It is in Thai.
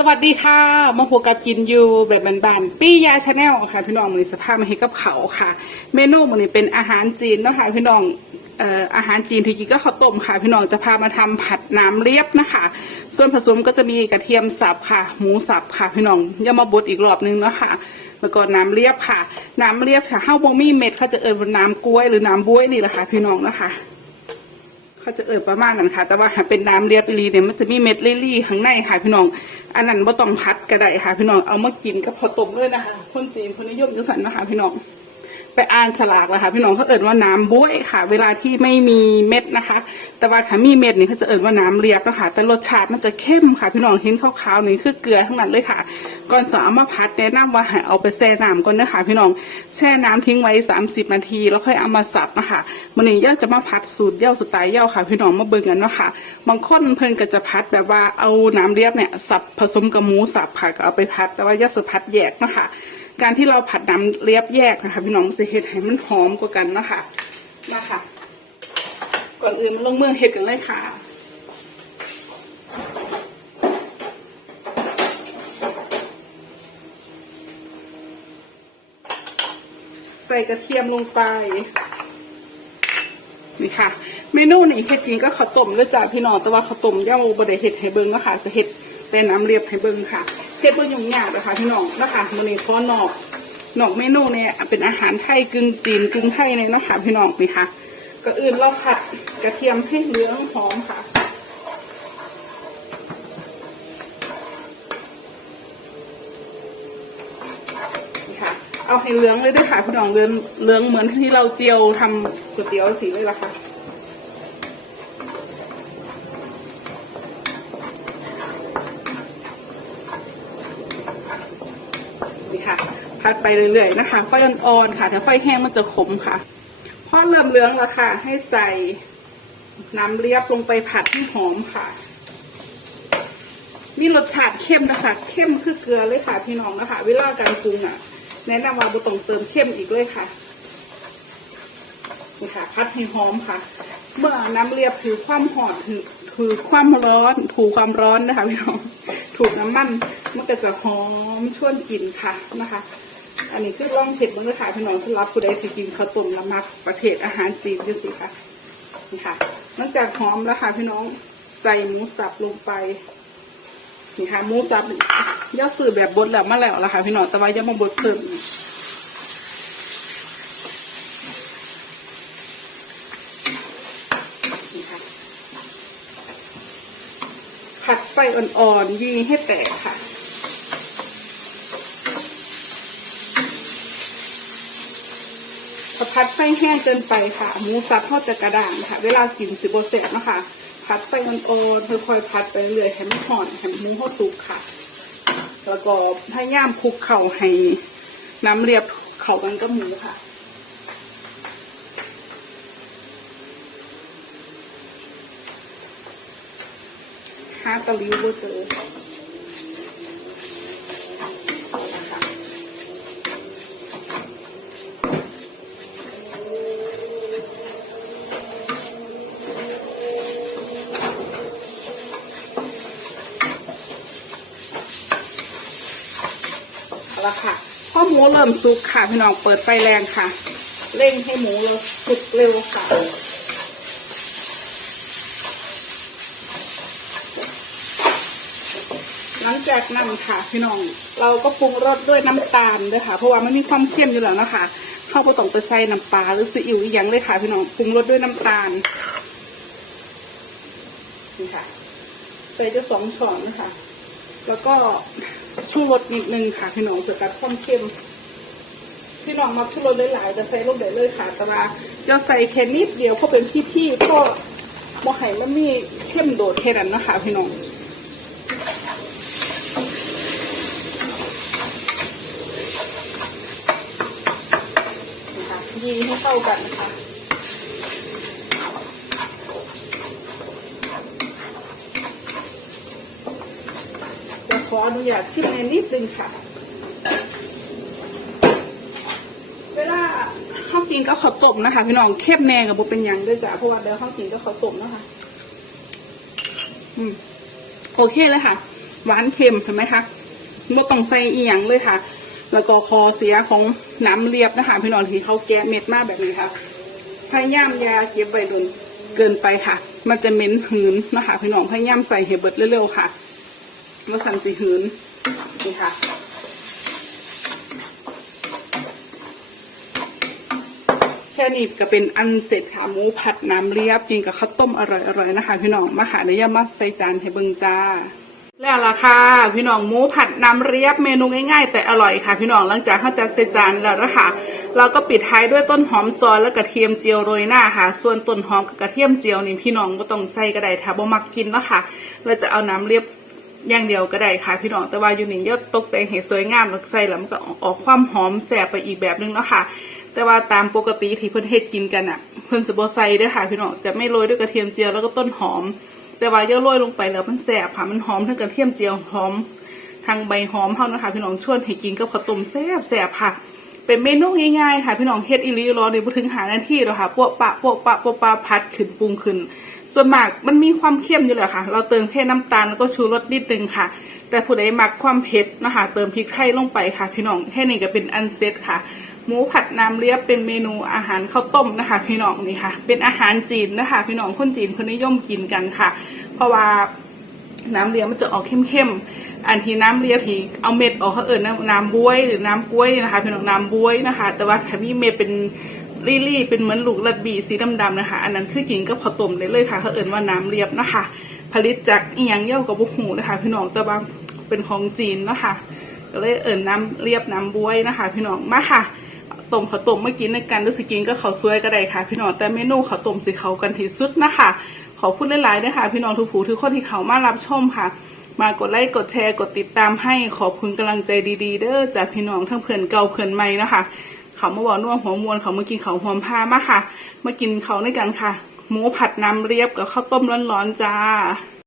สวัสดีค่ะมาพบกับกินยูแบบบานๆปี้ยาชาแนลค่ะพี่น้องมือนี้สภาพมาให้กับเขาค่ะ เมนูมือนี้เป็นอาหารจีนนะคะพี่น้องเอ่ออาหารจีนที่กินก็ข้าวต้มค่ะ พี่น้องจะพามาทำผัดน้ำเลียบนะคะ ส่วนผสมก็จะมีกระเทียมสับค่ะ หมูสับค่ะ พี่น้องย่ามาบดอีกรอบนึงเนาะค่ะแล้วก็น้ำเลียบค่ะ น้ำเลียบค่ะข้าวบงมี่เม็ดเขาจะเอิญว่าน้ำกล้วยหรือน้ำบ้วยนี่แหละค่ะ พี่น้องนะคะ เขาจะเอิบประมาณนั้นค่ะ แต่ว่าเป็นน้ำเรียบอีหลีเนี่ยมันจะมีเม็ดเลี่ๆข้างในค่ะพี่น้อง อันนั้นบ่ต้องพัดก็ได้ค่ะพี่น้อง เอามากินกับข้าวต้มด้วยนะคะ คนจีนคนนิยมยุสันนะคะพี่น้อง ไปอ่านฉลากแล้วค่ะพี่น้องเขาเอิดว่าน้ำบ้วยค่ะ เวลาที่ไม่มีเม็ดนะคะ แต่ว่าถ้ามีเม็ดนี่เขาจะเอิดว่าน้ำเรียบนะคะแต่รสชาติมันจะเข้มค่ะ พี่น้องเห็นขาวๆนี่คือเกลือทั้งนั้นเลยค่ะ ก่อนจะเอามาพัดแนะนำว่าให้เอาไปแช่น้ำก่อนนะคะพี่น้องแช่น้ำทิ้งไว้ 30 นาที แล้วค่อยเอามาสับนะคะมันนี้ย่าจะมาพัดสูตรเย่าสไตล์เย่าค่ะ พี่น้องมาเบิ่งกันเนาะค่ะบางคนเพิ่นก็จะพัดแบบว่าเอาน้ำเรียบเนี่ยสับผสมกับหมูสับค่ะก็เอาไปพัดแต่ว่าย่าสพัดแยกนะคะ การที่เราผัดน้ำเลียบแยกนะคะ พี่น้องจะเห็ดให้มันหอมกว่ากันนะคะนะคะ ก่อนอื่นลงเมืองเห็ดกันเลยค่ะใส่กระเทียมลงไป นี่ค่ะ เมนูนี้เฮ็ดจริงก็ข้าวต้มเลยจ้าพี่น้องแต่ว่าข้าวต้มย่าบดเฮ็ดให้เบิ่งนะคะจะเฮ็ดแต่น้ำเรียบให้เบิ่งค่ะ เฮ็ดบ่ยุ่งยากนะคะพี่น้องนะคะมื้อนี้ขอนอกนอกเมนูเนี่ยเป็นอาหารไทยกึ่งจีนกึ่งไทยเลยนะคะพี่น้องนี่ค่ะก็อื่นเราผัดกระเทียมให้เหลืองหอมค่ะนี่ค่ะเอาให้เหลืองเลยด้วยค่ะพี่น้องเหลืองเหลืองเหมือนที่เราเจียวทำก๋วยเตี๋ยวสีเลยล่ะค่ะ นี่ค่ะพัดไปเรื่อยๆนะคะไฟอ่อนๆค่ะ ถ้าไฟแห้งมันจะขมค่ะ พอเริ่มเหลืองแล้วค่ะ ให้ใส่น้ำเลียบลงไปผัดให้หอมค่ะ มีรสชาติเข้มนะคะ เข้มคือเกลือเลยค่ะพี่น้องนะคะ เวลาการปรุงอะ แนะนำว่าบุตรงเติมเข้มอีกเลยค่ะนี่ค่ะพัดให้หอมค่ะ เมื่อน้ำเลียบถือความหอมถือถือความร้อนถูความร้อนนะคะพี่น้อง ถูกน้ำมันมันก็จะหอมชวนกลิ่นค่ะนะคะ อันนี้คือล่องเผ็ดมันก็ขายพี่น้องสำหรับผู้ใดที่กินข้าวต้มละมักประเภทอาหารจีนดูสิค่ะนี่ค่ะนอกจากหอมแล้วค่ะพี่น้องใส่หมูสับลงไปนี่ค่ะหมูสับย่าสื่อแบบบดแล้วมาแล้วละค่ะพี่น้องแต่ว่ายังมาบดเพิ่มอีกนี่ค่ะ ผัดไฟอ่อนๆ ยีให้แตกค่ะพอพัดไฟแห้งเกินไปค่ะ หมูสับทอดจะกระด้างค่ะ เวลากินสิบโบเสร็จนะคะพัดไฟอ่อนๆค่อยๆพัดไปเรื่อยให้มันห่อนให้หมูเขาสุกค่ะ แล้วก็พยายามคลุกเข่าให้น้ำเรียบเข่ากันกับหมูค่ะาตะลิวบ่เจอาละค่ะพอหมูเริ่มสุกค่ะพี่น้องเปิดไฟแรงค่ะ เร่งให้หมูเราสุกเร็วค่ะ หลังจากนั้นค่ะ พี่น้อง เราก็ปรุงรสด้วยน้ำตาลด้วยค่ะ เพราะว่ามันมีความเค็มอยู่แล้วนะคะเข้าไปต้องไปใส่น้ำปลาหรือซีอิ๊วอย่างเลยค่ะ พี่น้องปรุงรสด้วยน้ำตาลนี่ค่ะใส่จะสองช้อนนะคะแล้วก็ชูรสนิดนึงค่ะ พี่น้องจะตัดความเค็มพี่น้องมาชูรสหลายๆจะใส่ลงได้เลยค่ะ แต่ว่าจะใส่แค่นิดเดียวเพราะเป็นพี่ๆก็บ่ให้มันมีเข้มโดดแค่นั้นนะคะพี่น้องนี่ค่ะยีให้ เข้ากันนะคะจะขออนุญาตชิมในนิดนึงค่ะ เวลาข้าวกินก็ข้าต้มนะคะ พี่น้องเข้มแน่กับบเป็นยังด้วยจ้ะเพราะว่าเดี๋ยวข้าวกินก็ข้าต้มนะคะอืมโอเคเลยค่ะ หวานเค็มเห็นไหมคะไม่ต้องใส่อีหยังเลยค่ะ แล้วก็คอเสียของน้ำเรียบนะคะพี่น้องที่เขาแกะเม็ดมากแบบนี้ค่ะพยายามยาเก็บไว้ดนเกินไปค่ะ มันจะเหม็นหืนนะคะพี่น้องพยายามใส่เห็ดเบิดเร็วๆค่ะมาสั่นสีหืนนี่ค่ะแค่นี้ก็เป็นอันเสร็จค่ะหมูผัดน้ำเลียบกินกับข้าวต้มอร่อยๆนะคะ พี่น้องมาหาเดี๋ยามาใส่จานให้เบิ่งจ้า แล้วล่ะค่ะ พี่น้องหมูผัดน้ำเรียบเมนูง่ายๆ แต่อร่อยค่ะ พี่น้องหลังจากเขาจะใส่จานแล้วนะคะเราก็ปิดท้ายด้วยต้นหอมซอยและกระเทียมเจียวโรยหน้าค่ะ ส่วนต้นหอมกับกระเทียมเจียวนี่พี่น้องก็ต้องใส่ก็ได้ถ้าบ่มักกินเนาะค่ะเราจะเอาน้ำเรียบอย่างเดียวก็ได้ค่ะ พี่น้องแต่ว่าอยู่นี่ยอดตกแต่งให้สวยงามแล้วใส่แล้วมันก็ออกความหอมแสบไปอีกแบบนึงเนาะค่ะแต่ว่าตามปกติที่เพิ่นเฮ็ดกินกันอะเพิ่นจะบ่ใส่เด้อค่ะ พี่น้องจะไม่โรยด้วยกระเทียมเจียวแล้วก็ต้นหอม แต่ว่าเยอะโรยลงไปแล้วมันแสบค่ะมันหอมทั้งกระเทียมเจียวหอมทางใบหอมเฮานะคะพี่น้องชวนให้กินกับข้าวต้มแซ่บแซ่บค่ะ เป็นเมนูง่ายๆค่ะพี่น้องเฮ็ดอีลีรอในบ่ถึงหานาที่เราค่ะปวปะปวปะปวปะพัดขึ้นปรุงขึ้น ส่วนมากมันมีความเค็มอยู่แล้วค่ะ เราเติมแค่น้ำตาลแล้วก็ชูรสนิดนึงค่ะ แต่ผู้ใดมักความเผ็ดนะคะเติมพริกไทยลงไปค่ะ พี่น้องแค่นี้ก็เป็นอันเซตค่ะ หมูผัดน้ำเลียบเป็นเมนูอาหารข้าวต้มนะคะ พี่น้องนี่ค่ะ เป็นอาหารจีนนะคะ พี่น้องคนจีนเขานิยมกินกันค่ะ เพราะว่าน้ำเลียบมันจะออกเข้มๆ อันที่น้ำเลียบที่เอาเม็ดออกเขาเอ่ยน้ำน้ำบวยหรือน้ำกล้วยนี่นะคะ เป็นของน้ำบวยนะคะ แต่ว่าถ้ามีเม็ดเป็นรี่ๆเป็นเหมือนลูกลัดบีสีดำๆนะคะ อันนั้นคือกินกับข้าวต้มได้เลยค่ะเขาเอ่ยว่าน้ำเลียบนะคะ ผลิตจากเอียงเย่ากับบุหูนะคะ พี่น้องแต่ว่า เป็นของจีนเนาะค่ะก็เลยเอ่ยน้ำเลียบน้ำบวยนะคะ พี่น้องมาค่ะต้มข้าวต้มเมื่อกินในกันหรือสิกินก็ข้าวสวยก็ได้ค่ะ พี่น้องแต่เมนูข้าวต้มสิเขากันที่สุดนะคะขอพูดหลายๆด้วยค่ะ พี่น้องทุกผู้ทุกคนที่เขามารับชมค่ะ มากดไลค์กดแชร์กดติดตามให้ขอบคุณกำลังใจดีๆ เด้อจากพี่น้องทั้งเพื่อนเก่าเพื่อนใหม่นะคะเขามาบอกน่วมหัวมวลเขามากินเขาหอมผ้ามาค่ะมากินเขาด้วยกันค่ะ หมูผัดน้ำเรียบกับข้าวต้มร้อนๆจ้า